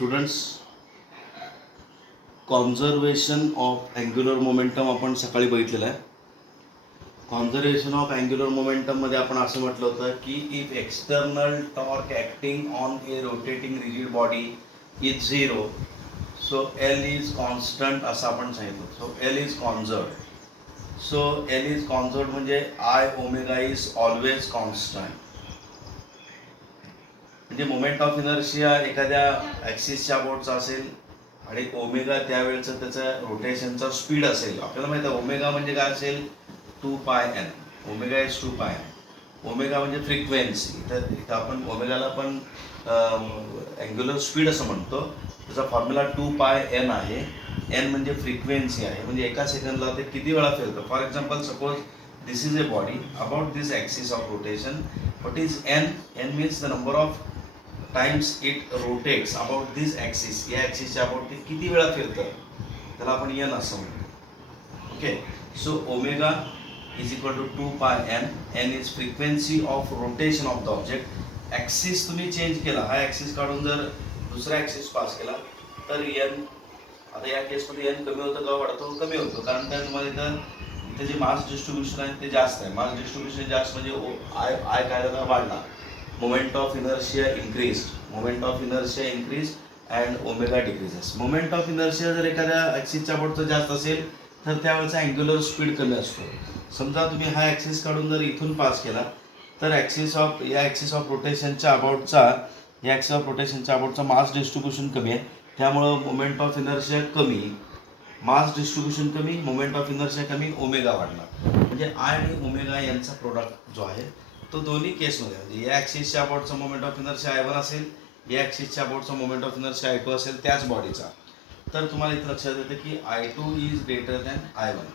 Students, conservation of angular momentum आपण सकाळी बघितलेलं आहे. कॉन्झर्वेशन ऑफ अँग्युलर मोमेंटममध्ये आपण असं म्हटलं होतं की if external torque acting on a rotating rigid body is zero, so L is constant असं आपण सांगितलं. So L is conserved. So L is conserved म्हणजे I omega is always constant. म्हणजे मोमेंट ऑफ इनर्शिया एखाद्या ॲक्सिसच्या बोर्डचा असेल आणि omega त्यावेळेचं त्याचं रोटेशनचा स्पीड असेल. आपल्याला माहिती आहे ओमेगा म्हणजे काय असेल, 2πn. Omega is 2πn. Omega म्हणजे फ्रिक्वेन्सी. इथं आपण ओमेगाला पण अँग्युलर स्पीड असं म्हणतो. त्याचा फॉर्म्युला 2πn आहे. एन म्हणजे फ्रिक्वेन्सी आहे, म्हणजे एका सेकंदला ते किती वेळा फिरतं. For example, suppose this is a body about this axis of rotation. What is N? N means the number of times it rotates about this axis. या ॲक्सिसच्या अबाउट ते किती वेळा फिरतं, त्याला आपण एन असं म्हणतो. Okay, so omega is equal to 2πn. N is frequency of rotation of the object. Axis तुम्ही चेंज केला, हा ॲक्सिस काढून जर दुसरा ॲक्सिस पास केला तर एन, आता या केसमध्ये एन कमी होतं का वाढतो? कमी होतो, कारण त्या तुम्हाला इथं जे मास डिस्ट्रीब्युशन आहे ते जास्त आहे. मास डिस्ट्रीब्युशन जास्त म्हणजे आय काय झाला, वाढला. Moment of inertia increase. Moment of inertia increase and omega decreases. Moment of inertia जर एखाद्या ॲक्सिसच्या बोर्डचं जास्त असेल तर त्यावेळेचा अँग्युलर स्पीड कमी असतो. समजा तुम्ही हा ॲक्सिस काढून जर इथून पास केला तर या ॲक्सिस ऑफ रोटेशनच्या अबाउटचा मास डिस्ट्रीब्युशन कमी आहे, त्यामुळं मोमेंट ऑफ इनर्शिया कमी, मास डिस्ट्रीब्युशन कमी, मोमेंट ऑफ इनर्शिया कमी, ओमेगा वाढला. म्हणजे आय आणि ओमेगा यांचा प्रोडक्ट जो आहे तो दोन्ही केसमध्ये, म्हणजे या ॲक्सिसच्या अबाउटचा मोमेंट ऑफ इनर्शिया I1 असेल, या ॲक्सिसच्या अबाउटचा मोमेंट ऑफ इनर्शिया I2 असेल त्याच बॉडीचा, तर तुम्हाला इथं लक्षात येतं की I2 is greater than I1.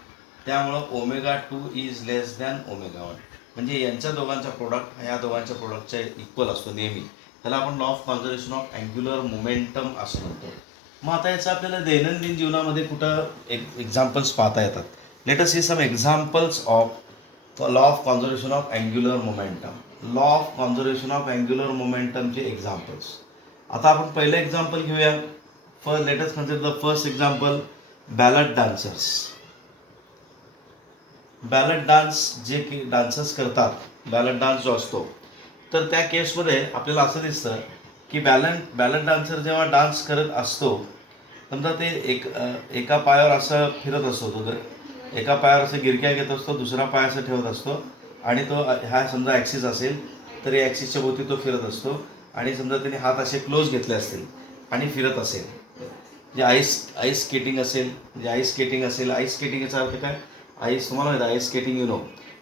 त्यामुळं omega 2 is less than omega 1. म्हणजे यांच्या दोघांचा प्रोडक्ट या दोघांच्या प्रोडक्टच्या इक्वल असतो नेहमी. त्याला आपण law of conservation of angular momentum असं म्हणतो. मग आता याचं आपल्याला दैनंदिन जीवनामध्ये कुठं एक्झाम्पल्स पाहता येतात. Let us see some examples of law of conservation of angular momentum. Law of conservation of angular मोमेंटमचे एक्झाम्पल्स. आता आपण पहिलं एक्झाम्पल घेऊया. Let us consider the first example, ballet dancers. Ballet dance जे की डान्सर्स करतात, बॅलट डान्स जो असतो, तर त्या केसमध्ये आपल्याला असं दिसतं की बॅलट डान्सर जेव्हा डान्स करत असतो, समजा ते एका पायावर असं फिरत असतो, तो एका पायावर असं गिरक्या घेत असतो, दुसरा पाय असं ठेवत असतो आणि तो हा समजा ॲक्सिस असेल तर या ॲक्सिसच्या भोवती तो फिरत असतो आणि समजा त्याने हात असे क्लोज घेतले असतील आणि फिरत असेल. जे आईस स्केटिंग असेल, आईस स्केटिंग याचा अर्थ काय? तुम्हाला माहिती आईस स्केटिंग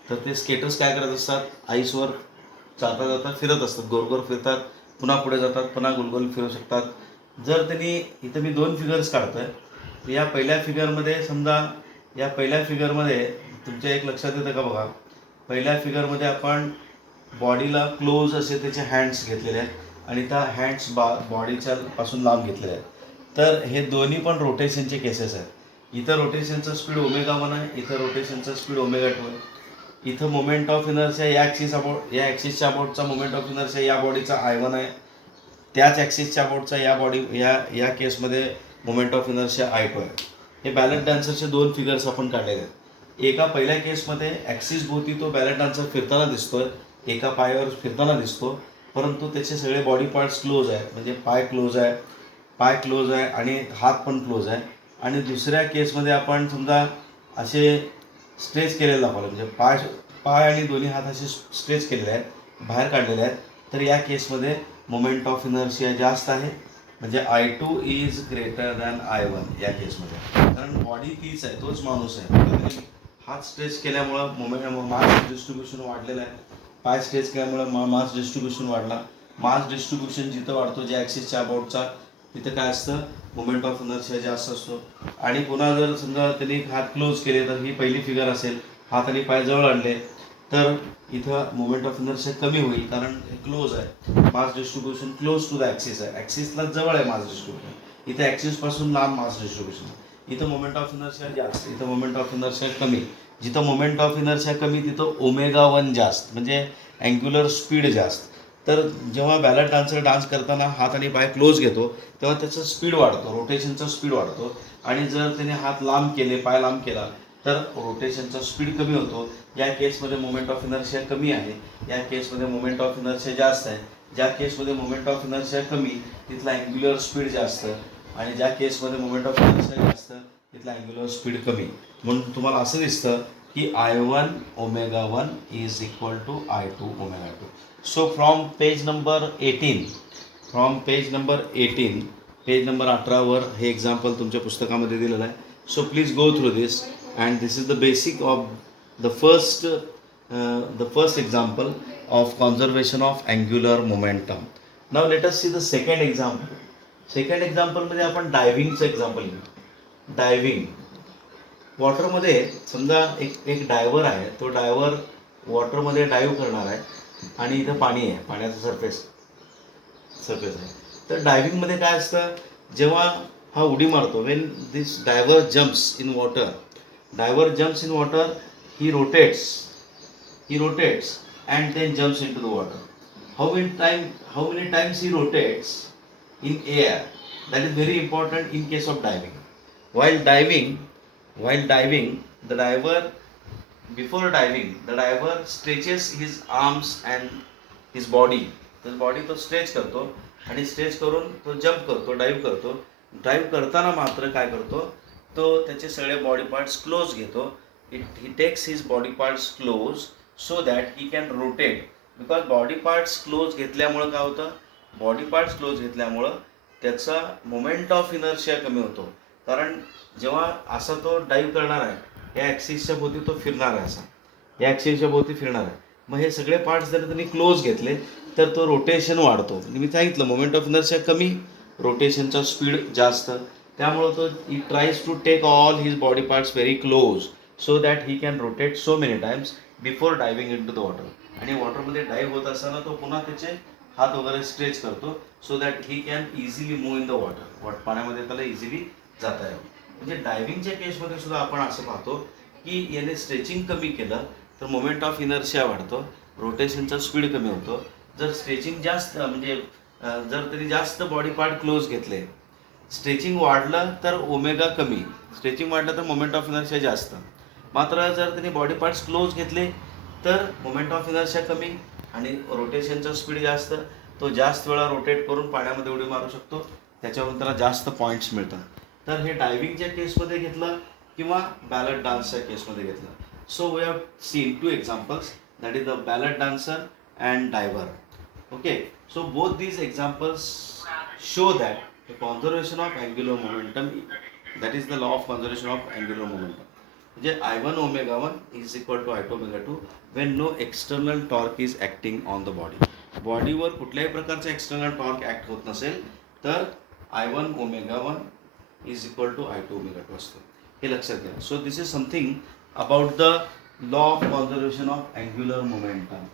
तर ते स्केटर्स काय करत असतात, आईसवर जाता फिरत असतात, गोल फिरतात, पुन्हा पुढे जातात, पुन्हा गोल फिरू शकतात. जर त्यांनी इथं मी 2 फिगर्स काढतोय, तर या पहिल्या फिगरमध्ये तुमच्या एक लक्षात येतं का बघा, पहिल्या फिगरमध्ये आपण बॉडीला क्लोज असे त्याचे हँड्स घेतलेले आहेत आणि त्या हँड्स बॉडीच्या पासून लांब घेतलेले आहेत. तर हे दोन्ही पण रोटेशनचे केसेस आहेत. इथं रोटेशनचा स्पीड ओमेगा 1 आहे, इथं रोटेशनचा स्पीड ओमेगा 2 आहे. इथं मोमेंट ऑफ इनर्शिया या ॲक्सिसच्या अबाउटचा मोमेंट ऑफ इनर्शिया या बॉडीचा I1 आहे, त्याच ॲक्सिसच्या अबाउटचा या केसमध्ये मोमेंट ऑफ इनर्शिया I2 आहे. हे बॅलट डान्सरचे 2 फिगर्स आपण काढलेले आहेत. एका पहिल्या केसमध्ये ॲक्सिस भोवती तो बॅलट डान्सर फिरताना दिसतोय, एका पायावर फिरताना दिसतो, परंतु त्याचे सगळे बॉडी पार्ट्स क्लोज आहेत, म्हणजे पाय क्लोज आहे आणि हात पण क्लोज आहे. आणि दुसऱ्या केसमध्ये आपण समजा असे स्ट्रेच केलेले दाखवले, म्हणजे पाय आणि दोन्ही हात असे स्ट्रेच केलेले आहेत, बाहेर काढलेले आहेत. तर या केसमध्ये मोमेंट ऑफ इनर्शिया जास्त आहे, म्हणजे I2 is greater than I1 या केसमध्ये, कारण बॉडी तीच आहे, तोच माणूस आहे. हात स्ट्रेच केल्यामुळं मास डिस्ट्रीब्युशन वाढलेलं आहे, पाय स्ट्रेच केल्यामुळं मास डिस्ट्रीब्युशन वाढला. मास डिस्ट्रीब्युशन जिथं वाढतो, ज्या ॲक्सिसच्या अबाउटचा, तिथं काय असतं, मोमेंट ऑफ इनर्शिया जास्त असतो. आणि पुन्हा जर समजा त्यांनी हात क्लोज केले, तर ही पहिली फिगर असेल, हात आणि पाय जवळ आणले तर इथं मोमेंट ऑफ इनर्शिया कमी होईल, कारण हे क्लोज आहे. Mass distribution close to the axis आहे, ॲक्सिसला जवळ आहे मास डिस्ट्रीब्युशन. इथं ॲक्सिसपासून लांब मास डिस्ट्रीब्युशन. इथं मोमेंट ऑफ इनर्शिया जास्त, इथं मोमेंट ऑफ इनर्शिया कमी. जिथं मोमेंट ऑफ इनर्शिया कमी तिथं ओमेगा 1 जास्त, म्हणजे अँग्युलर स्पीड जास्त. तर जेव्हा बॅलट डान्सर डान्स करताना हात आणि पाय क्लोज घेतो तेव्हा त्याचं स्पीड वाढतो, रोटेशनचा स्पीड वाढतो. आणि जर त्याने हात लांब केले, पाय लांब केला तर रोटेशनचा स्पीड कमी होतो. या केसमध्ये मोमेंट ऑफ इनर्शिया कमी आहे, या केसमध्ये मोमेंट ऑफ इनर्शिया जास्त आहे. ज्या केसमध्ये मोमेंट ऑफ इनर्शिया कमी तिथला अँग्युलर स्पीड जास्त, आणि ज्या केसमध्ये मोमेंट ऑफ इनर्शिया जास्त तिथला अँग्युलर स्पीड कमी. म्हणून तुम्हाला असं दिसतं की I1 ω1 is equal to I2 ω2. So from page number 18, page number 18वर हे एक्झाम्पल तुमच्या पुस्तकामध्ये दिलेलं आहे. So please go through this and this is the basic of the first example of conservation of angular momentum. Now let us see the second example. Second एक्झाम्पलमध्ये आपण डायव्हिंगचं example घेऊ. डायव्हिंग वॉटरमध्ये, समजा एक डायव्हर आहे, तो डायव्हर वॉटरमध्ये डाईव्ह करणार आहे आणि इथं पाणी आहे, पाण्याचं सरफेस आहे. तर डायव्हिंगमध्ये काय असतं, जेव्हा हा उडी मारतो, when this diver jumps in water, he rotates and then jumps into the water. How many times he rotates in air? That is very important in case of diving. While diving, the diver before diving, the diver stretches his arms and his body. तर body तो stretch करतो आणि stretch करून तो jump करतो, डाईव्ह करतो. डाईव्ह करताना मात्र काय करतो, तो त्याचे सगळे बॉडी पार्ट्स क्लोज घेतो. He takes his body parts close so that he can rotate. Because body parts close घेतल्यामुळं काय होतं, बॉडी पार्ट्स क्लोज घेतल्यामुळं त्याचा मोमेंट ऑफ इनर्शिया कमी होतो. कारण जेव्हा असा तो डाईव्ह करणार आहे, या ॲक्सिसच्या भोवती तो फिरणार आहे, असा या ॲक्सिसच्या भोवती फिरणार आहे. मग हे सगळे पार्ट्स जर त्यांनी क्लोज घेतले तर तो रोटेशन वाढतो. मी सांगितलं मोमेंट ऑफ इनर्शिया कमी, रोटेशनचा स्पीड जास्त. त्यामुळं तो it tries to take all his body parts very close so that he can rotate so many times before diving into the water. आणि वॉटरमध्ये डाईव्ह होत असताना तो पुन्हा त्याचे हात वगैरे स्ट्रेच करतो so that he can easily move in the water. पाण्यामध्ये त्याला इझिली जाता यावं. म्हणजे डायव्हिंगच्या केसमध्ये सुद्धा आपण असं पाहतो की याने स्ट्रेचिंग कमी केलं तर मोमेंट ऑफ इनर्शिया वाढतो, रोटेशनचा स्पीड कमी होतो. जर स्ट्रेचिंग जास्त म्हणजे जर तरी जास्त बॉडी पार्ट क्लोज घेतले, स्ट्रेचिंग वाढलं तर ओमेगा कमी, स्ट्रेचिंग वाढलं तर मोमेंट ऑफ इनर्शिया जास्त. मात्र जर त्यांनी बॉडी पार्ट्स क्लोज घेतले तर मोमेंट ऑफ इनर्शिया कमी आणि रोटेशनचा स्पीड जास्त. तो जास्त वेळा रोटेट करून पाण्यामध्ये उडी मारू शकतो, त्याच्यावरून त्याला जास्त पॉईंट्स मिळतात. तर हे डायव्हिंगच्या केसमध्ये घेतलं किंवा बॅलट डान्सच्या केसमध्ये घेतलं. So we have seen two examples, that is the ballet dancer and diver. Okay, so both these examples show that the conservation of angular momentum, that is the law of conservation of angular momentum. म्हणजे I1 ω1 is equal to I2 ω2 when no external torque is acting on the body. बॉडीवर कुठल्याही प्रकारचा external torque act होत नसेल तर I1 ω1 is equal to I2 ω2 असतो. हे लक्षात घ्या. So this is something about the law of conservation of angular momentum.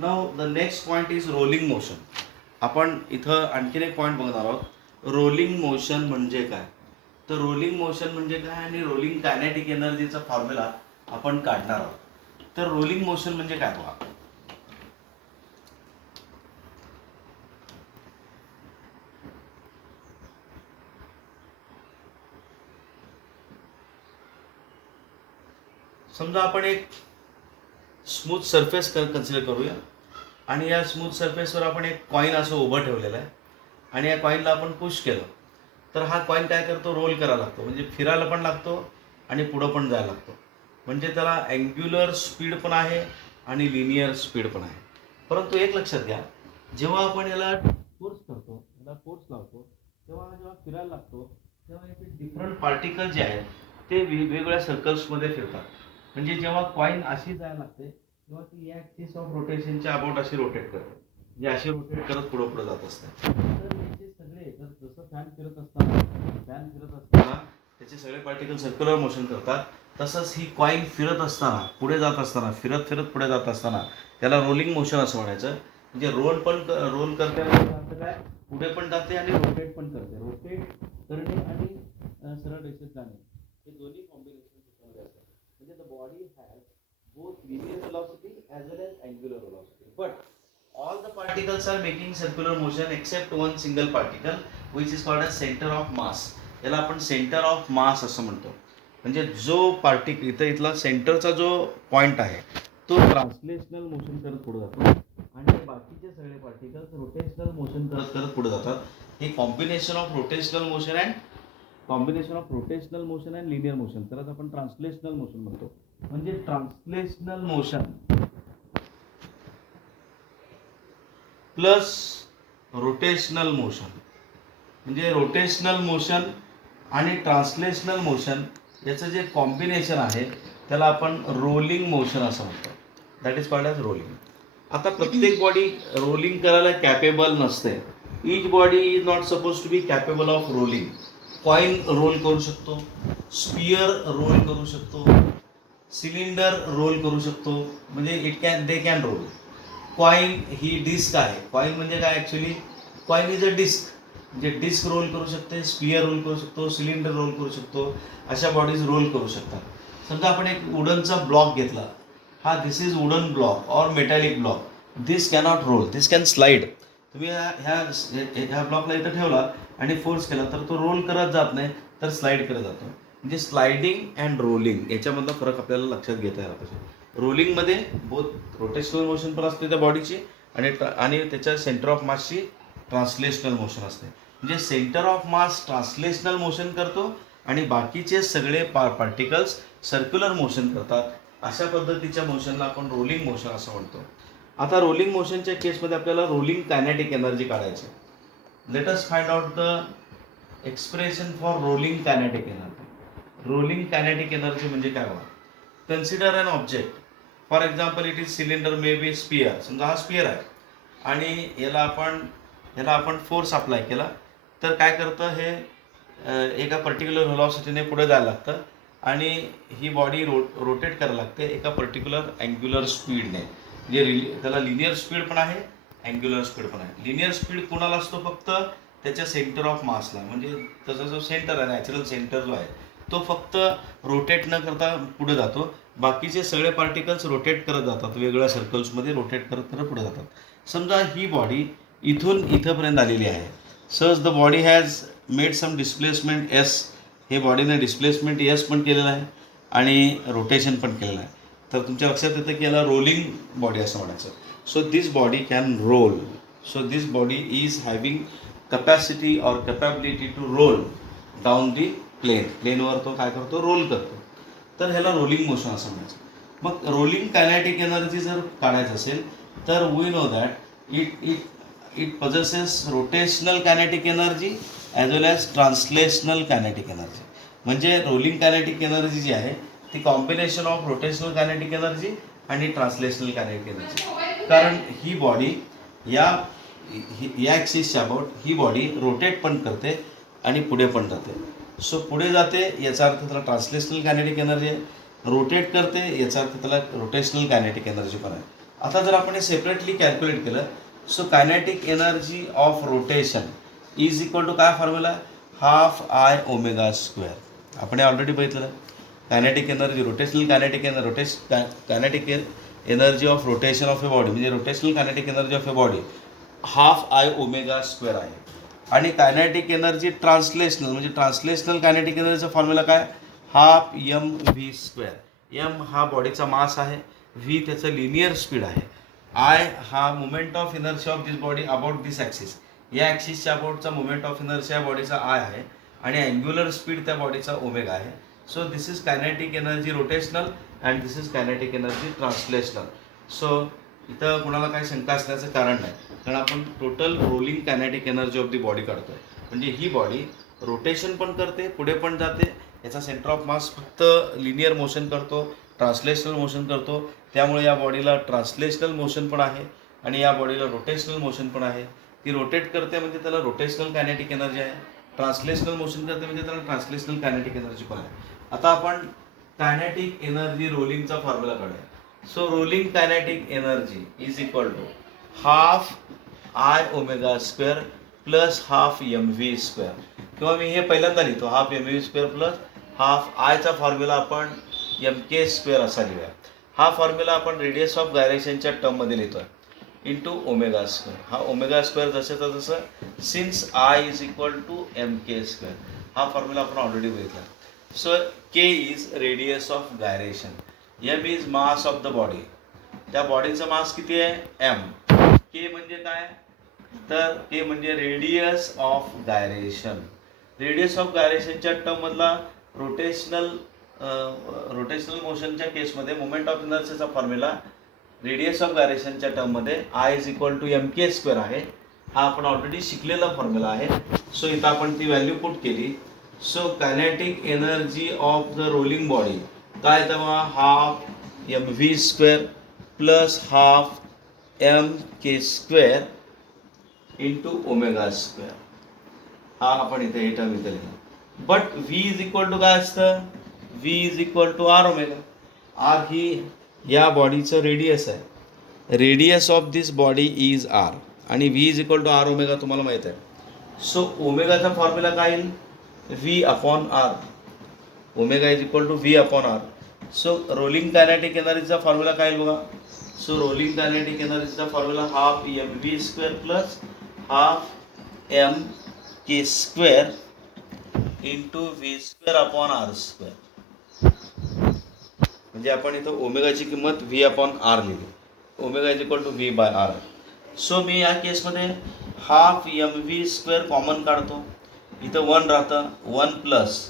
Now the next point is rolling motion. आपण इथं आणखीन एक पॉईंट बघणार आहोत. रोलिंग मोशन म्हणजे काय, तर रोलिंग मोशन म्हणजे काय आणि रोलिंग कायनेटिक एनर्जीचा फॉर्म्युला आपण काढणार आहोत. तर रोलिंग मोशन म्हणजे काय बघा. समजा आपण एक स्मूथ सरफेस कन्सिडर करूया आणि या स्मूथ सरफेसवर आपण एक कॉईन असं उभं ठेवलेलं आहे आणि या कॉईनला आपण पुश केलं तर हा कॉईन काय करतो, रोल करायला लागतो. म्हणजे फिरायला पण लागतो आणि पुढं पण जायला लागतो. म्हणजे त्याला अँग्युलर स्पीड पण आहे आणि लिनियर स्पीड पण आहे. परंतु एक लक्षात घ्या, जेव्हा आपण याला फोर्स करतो, याला फोर्स लावतो, तेव्हा जेव्हा फिरायला लागतो तेव्हा याचे डिफरंट पार्टिकल जे आहेत ते वेगवेगळ्या सर्कल्समध्ये फिरतात. म्हणजे जेव्हा कॉईन अशी जायला लागते तेव्हा ती या ॲक्सिस ऑफ रोटेशनच्या अबाउट अशी रोटेट करते, म्हणजे अशी रोटेट करत पुढं पुढं जात असते. तर याचे सगळे जसं फॅन फिरत असताना त्याचे सगळे पार्टिकल सर्क्युलर मोशन करतात, तसंच ही कॉईन फिरत असताना पुढे जात असताना फिरत फिरत पुढे जात असताना त्याला रोलिंग मोशन असं म्हणायचं. म्हणजे रोल करते काय, पुढे पण जाते आणि रोटेट पण करते. रोटेट करणे आणि सरळ रेषेत जाणे हे दोन्ही कॉम्बिनेशन त्याच्यामध्ये असतात. म्हणजे the body has both linear velocity as well as angular velocity. But all the particles are making circular motion except one single particle which is called as center of mass. याला आपण centre of mass असं म्हणतो. म्हणजे जो particle इथला सेंटरचा जो point आहे तो ट्रान्सलेशनल मोशन करत पुढे जातो आणि बाकीचे सगळे पार्टिकल्स रोटेशनल मोशन करत करत पुढे जातात. हे combination of rotational motion and linear motion त्यालाच आपण ट्रान्सलेशनल मोशन म्हणतो. म्हणजे translational motion plus rotational motion, म्हणजे रोटेशनल मोशन आणि ट्रान्सलेशनल मोशन याचं जे कॉम्बिनेशन आहे त्याला आपण रोलिंग मोशन असं म्हणतो. That is called as rolling. आता प्रत्येक बॉडी रोलिंग करायला कॅपेबल नसते. Each body is not suppose to be capable of rolling. Coin roll करू शकतो, स्पियर रोल करू शकतो, सिलेंडर रोल करू शकतो, म्हणजे दे कॅन रोल. कॉइन ही डिस्क आहे. कॉइन म्हणजे काय actually? Coin is a disk. म्हणजे डिस्क रोल करू शकते, स्पियर रोल करू शकतो, सिलेंडर रोल करू शकतो, अशा बॉडीज रोल करू शकतात. समजा आपण एक वुडनचा ब्लॉक घेतला, हा this is wooden block or metallic block. This cannot roll, this can slide. तुम्ही ह्या ब्लॉकला इथं ठेवला आणि फोर्स केला तर तो रोल करत जात नाही तर स्लाइड करत जातो. म्हणजे स्लायडिंग अँड रोलिंग याच्यामधला फरक आपल्याला लक्षात घेता यायला पाहिजे. रोलिंगमध्ये बोथ रोटेशनल मोशन पण असते त्या बॉडीची आणि त्याच्या सेंटर ऑफ मासची ट्रान्सलेशनल मोशन असते. म्हणजे centre of mass translational motion करतो आणि बाकीचे सगळे पार्टिकल्स सर्क्युलर मोशन करतात. अशा पद्धतीच्या मोशनला आपण रोलिंग मोशन असं म्हणतो. आता रोलिंग मोशनच्या केसमध्ये आपल्याला रोलिंग कायनेटिक एनर्जी काढायची. Let us find out the expression for rolling kinetic energy. Rolling kinetic energy म्हणजे काय बघा. Consider an object. For example it is cylinder, may be sphere. समजा हा स्पियर आहे आणि याला आपण फोर्स अप्लाय केला तर काय करतं हे एका पर्टिक्युलर व्हेलॉसिटीने पुढे जायला लागतं आणि ही बॉडी रोटेट करायला लागते एका पर्टिक्युलर अँग्युलर स्पीडने. म्हणजे त्याला लिनियर स्पीड पण आहे, अँग्युलर स्पीड पण आहे. लिनियर स्पीड कोणाला असतो? फक्त त्याच्या सेंटर ऑफ मासला. म्हणजे त्याचा जो सेंटर आहे, नॅचरल सेंटर जो आहे तो फक्त रोटेट न करता पुढे जातो. बाकीचे सगळे पार्टिकल्स रोटेट करत जातात, वेगवेगळ्या सर्कल्समध्ये रोटेट करत करत पुढे जातात. समजा ही बॉडी इथून इथंपर्यंत आलेली आहे. Such the body has made some displacement S. हे बॉडीने डिस्प्लेसमेंट एस पण केलेलं आहे आणि रोटेशन पण केलेलं आहे. तर तुमच्या लक्षात येतं की याला रोलिंग बॉडी असं म्हणायचं. So this body can roll. So this body is having capacity or capability to roll down the प्लेनवर तो काय करतो? रोल करतो. तर ह्याला रोलिंग मोशन असं म्हणायचं. मग रोलिंग कायनेटिक एनर्जी जर काढायचं असेल तर we know that it possesses rotational kinetic energy as well as translational kinetic energy. म्हणजे रोलिंग कायनेटिक एनर्जी जी आहे ती combination of rotational kinetic energy आणि ट्रान्सलेशनल कायनेटिक एनर्जी. कारण ही बॉडी या ॲक्सिसच्या अबाउट ही बॉडी रोटेट पण करते आणि पुढे पण जाते. सो पुढे जाते याचा अर्थ त्याला ट्रान्सलेशनल कायनेटिक एनर्जी आहे. रोटेट करते याचा अर्थ त्याला रोटेशनल कायनेटिक एनर्जी पण आहे. आता जर आपण हे सेपरेटली कॅल्क्युलेट केलं so kinetic energy of rotation is equal to काय formula? Half I omega square. आपण हे ऑलरेडी बघितलं. Kinetic energy rotational kinetic kinetic energy of rotation of a body म्हणजे rotational kinetic energy of a body half I omega square आहे. आणि kinetic energy translational म्हणजे translational kinetic एनर्जीचा formula काय? Half M V square. M हा बॉडीचा mass आहे, V त्याचं लिनियर स्पीड आहे, आय हा moment of inertia of this body about this axis. या ॲक्सिसच्या अबाउटचा मुमेंट ऑफ इनर्शिया बॉडीचा आय आहे आणि अँग्युलर स्पीड त्या बॉडीचा ओमेगा आहे. So this is kinetic energy rotational and this is kinetic energy translational. So इथं कुणाला काही शंका असण्याचं कारण नाही, कारण आपण total rolling kinetic energy of the body काढतोय. म्हणजे ही बॉडी रोटेशन पण करते, पुढे पण जाते. याचा सेंटर ऑफ मास फक्त लिनियर मोशन करतो, ट्रान्सलेशनल मोशन करतो. त्यामुळे या बॉडीला ट्रान्सलेशनल मोशन पण आहे आणि या बॉडीला रोटेशनल मोशन पण आहे. ती रोटेट करते म्हणजे त्याला रोटेशनल कायनेटिक एनर्जी आहे, ट्रान्सलेशनल मोशन करते म्हणजे त्याला ट्रान्सलेशनल कायनेटिक एनर्जी पण आहे. आता आपण कायनेटिक एनर्जी रोलिंगचा फॉर्म्युला काढूया. So rolling kinetic energy is equal to half I omega square plus half M V square. किंवा मी हे पहिल्यांदा लिहितो half M V square plus half आयचा फॉर्म्युला आपण एम के स्क्वेअर असा लिहूया. हा फॉर्म्युला आपण रेडियस ऑफ गायरेशनच्या टर्ममध्ये लिहितो आहे. Into omega square. हा ओमेगा स्क्वेअर जसंचा तसं since I is equal to M K square. हा फॉर्म्युला आपण ऑलरेडी बघितला. So K is radius of gyration, M is mass of the body. त्या बॉडीचं मास किती आहे? एम. के म्हणजे काय? तर के म्हणजे radius of gyration. Radius of गायरेशनच्या टर्ममधला रोटेशनल मोशनच्या केसमध्ये मोमेंट ऑफ इनर्शियाचा फॉर्म्युला रेडियस ऑफ गायरेशनच्या टर्ममध्ये I is equal to M K square आहे. हा आपण ऑलरेडी शिकलेला फॉर्म्युला आहे. सो इथं आपण ती व्हॅल्यू पुट केली. So kinetic energy of the rolling body काय? तेव्हा half M V square plus half M K square into omega square. हा आपण इथे हे टर्म इथे लिहिला. But V is equal to काय असतं? V is equal to R omega. R ही या बॉडीचं रेडियस आहे. Radius of this body is R आणि V is equal to R omega तुम्हाला माहीत आहे. सो ओमेगाचा फॉर्म्युला काय येईल? V upon R. Omega is equal to V upon R. So rolling kinetic एनर्जीचा फॉर्म्युला काय येईल बघा. सो रोलिंग कायनेटिक एनर्जीचा formula half M V square plus half M K square into V square upon R square. म्हणजे आपण इथं ओमेगाची किंमत व्ही अपॉन आर लिहिली. Omega is equal to V by R. So मी या केसमध्ये half M V square common काढतो. इथं 1 राहतं. 1 प्लस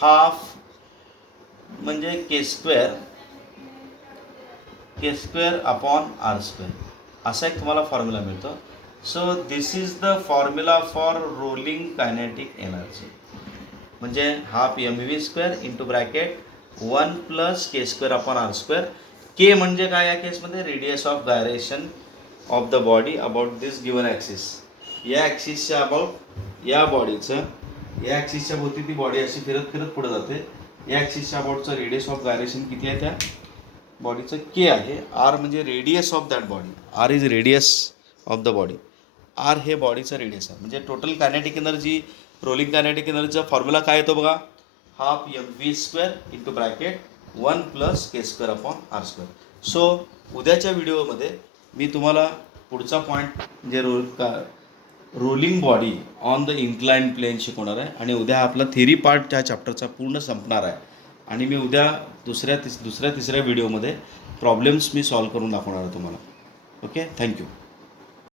हाफ म्हणजे K square upon R square असा एक तुम्हाला फॉर्म्युला मिळतो. So this is the formula for rolling kinetic energy. म्हणजे half M V square into bracket 1 plus के square upon R square. K म्हणजे काय या केसमध्ये? Radius of gyration of the body about this given axis. या ॲक्सिसच्या about या बॉडीचं, या ॲक्सिसच्या भोवती ती बॉडी अशी फिरत फिरत पुढे जाते. या ॲक्सिसच्या अबाउटचं रेडियस ऑफ गायरेशन किती आहे? त्या बॉडीचं के आहे. आर म्हणजे radius of that body. R is radius of the body. R हे बॉडीचं रेडियस आहे. म्हणजे total kinetic energy, rolling kinetic एनर्जीचा फॉर्म्युला काय येतो बघा. Half M V square into bracket 1 plus के square upon R square. So उद्याच्या व्हिडिओमध्ये मी तुम्हाला पुढचा पॉईंट म्हणजे rolling body on the incline plain शिकवणार आहे. आणि उद्या आपला थेरी पार्ट त्या चॅप्टरचा पूर्ण संपणार आहे. आणि मी उद्या दुसऱ्या तिसऱ्या व्हिडिओमध्ये प्रॉब्लेम्स मी सॉल्व करून दाखवणार आहे तुम्हाला. Okay, thank you.